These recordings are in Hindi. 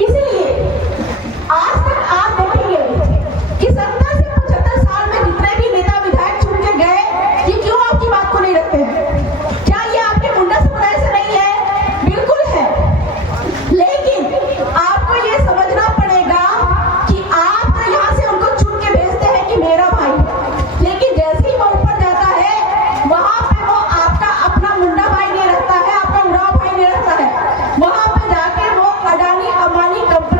इसलिए आज तक आप देखेंगे कि 70 से 75 साल में जितने भी नेता विधायक चुन के गए, ये क्यों आपकी बात को नहीं रखते हैं? क्या ये आपके मुंडा समुदाय से नहीं है? बिल्कुल है। लेकिन आपको ये समझना पड़ेगा कि आप तो यहाँ से उनको चुन के भेजते हैं कि मेरा भाई, लेकिन जैसे ही वो ऊपर जाता है वहां पे वो आपका अपना मुंडा भाई नहीं रहता है, आपका उड़ाव भाई नहीं रहता है। वहां पे जाके वो अडानी अंबानी कंपनी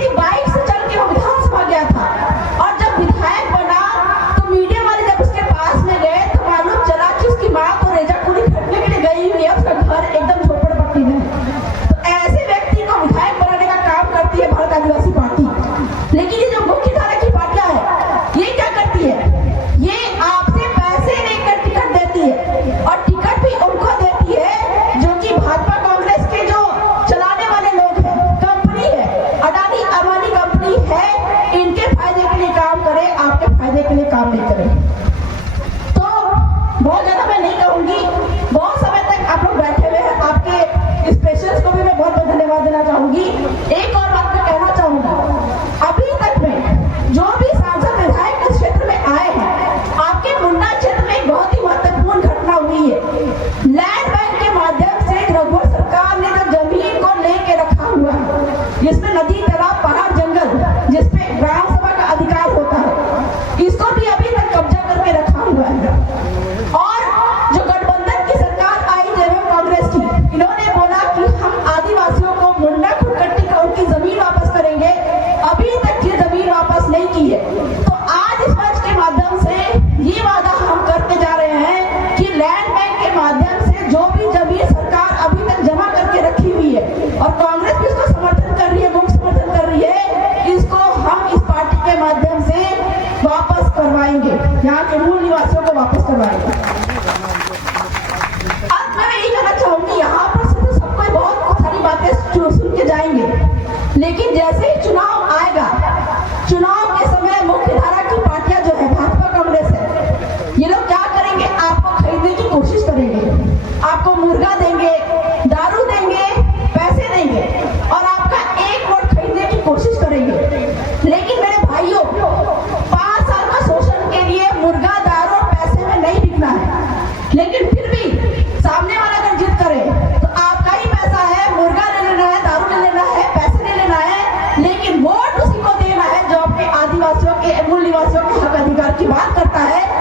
अपनी बाइक से चल के वो विधानसभा गया था, और जब विधायक बना तो मीडिया वाले जब उसके पास में गए तो मालूम चला कि उसकी माँ तो रेजाखोरी करने के लिए गई हुई है, उसका घर एकदम झोपड़पट्टी में। तो ऐसे व्यक्ति को विधायक बनाने का काम करती है भारत आदिवासी पार्टी। लेकिन ये जो मुख्य धारा की पार्टियां है, ये क्या करती है, ये आपसे पैसे लेकर टिकट देती है, और टिकट भी उनको देती है जो कि भाजपा कांग्रेस के जो चलाने वाले लोग हैं, कंपनी है, अडानी अंबानी कंपनी है, इनके फायदे के लिए काम करे, आपके फायदे के लिए काम नहीं करे। तो बहुत ज्यादा मैं नहीं कहूंगी, बहुत समय तक आप लोग बैठे हुए हैं, आपके स्पेशल्स को भी मैं बहुत बहुत धन्यवाद देना चाहूंगी। एक और बात मैं कहना चाहूंगी, अभी तक में जो भी सांसद विधायक इस क्षेत्र में आए हैं, आपके मुंडा क्षेत्र में एक बहुत ही महत्वपूर्ण घटना हुई है। लैंड बैंक के माध्यम से रघुवर सरकार ने जो जमीन को लेके रखा हुआ है, जिसमें नदी, तालाब, पहाड़, जंगल, जिसपे ग्राम सभा का अधिकार होता है, इसको भी अभी तक कब्जा करके रखा हुआ है। और जो गठबंधन की सरकार आई जयराम कांग्रेस की, इन्होंने बोला कि हम आदिवासियों को मुंडा खुरकट्टी का उनकी जमीन वापस करेंगे, अभी तक ये जमीन वापस नहीं की है। तो आज इस मंच के माध्यम से ये वादा हम करते जा रहे हैं कि लैंड बैंक के माध्यम से जो भी जमीन सरकार अभी तक जमा करके रखी हुई है, और कांग्रेस भी इसको समर्थन कर रही है, मुख्य समर्थन कर रही है, इसको हम इस पार्टी के माध्यम से वापस करवाएंगे, यहाँ के मूल निवासियों को वापस करवाएंगे। अब मैं यही कहना चाहूंगी, यहाँ पर सबको बहुत सारी बातें सुन के जाएंगे, लेकिन जैसे ही चुनाव आएगा, चुनाव के समय मुख्य धारा की पार्टियां जो है, भाजपा कांग्रेस है, ये लोग क्या करेंगे, आपको खरीदने की कोशिश करेंगे, आपको मुर्गा देंगे, दारू देंगे, पैसे देंगे, और आपका एक वोट खरीदने की कोशिश करेंगे। लेकिन मेरे भाइयों, 5 साल का शोषण के लिए मुर्गा, दारू और पैसे में नहीं बिकना है। लेकिन फिर भी सामने वाला अगर जिद करे तो आपका ही पैसा है, मुर्गा ले लेना है, दारू ले लेना है, पैसे ले लेना है, लेकिन वोट उसी को देना है जो आपके आदिवासियों के, मूल निवासियों के हक अधिकार की बात करता है।